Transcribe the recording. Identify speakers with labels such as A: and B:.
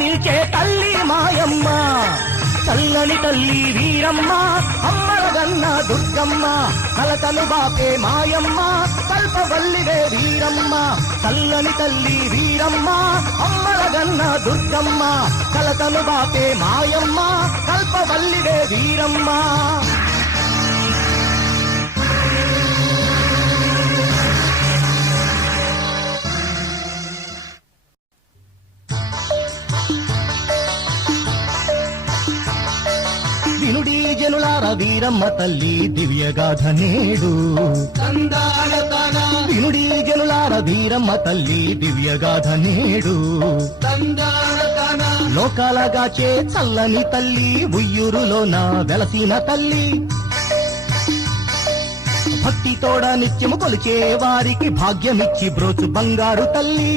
A: నిలిచే తల్లి మాయమ్మ. చల్లని తల్లి వీరమ్మ అమ్మలగన్న దుర్గమ్మ. కలతలు బాపే మాయమ్మ కల్పవల్లిదే వీరమ్మ. చల్లని తల్లి వీరమ్మ అమ్మలగన్న దుర్గమ్మ. కలతలు బాపే మాయమ్మ కల్పవల్లిదే వీరమ్మ. వినుడి జనులార వీరమ్మ తల్లి దివ్యగాథ నేడు. వినుడి జనులార వీరమ్మ తల్లి దివ్యగాథ నేడు. లోకాలగాచే చల్లని తల్లి ఉయ్యూరులోన వెలసిన తల్లి. భక్తితోడ నిత్యము కొలిచే వారికి భాగ్యమిచ్చి బ్రోచు బంగారు తల్లి.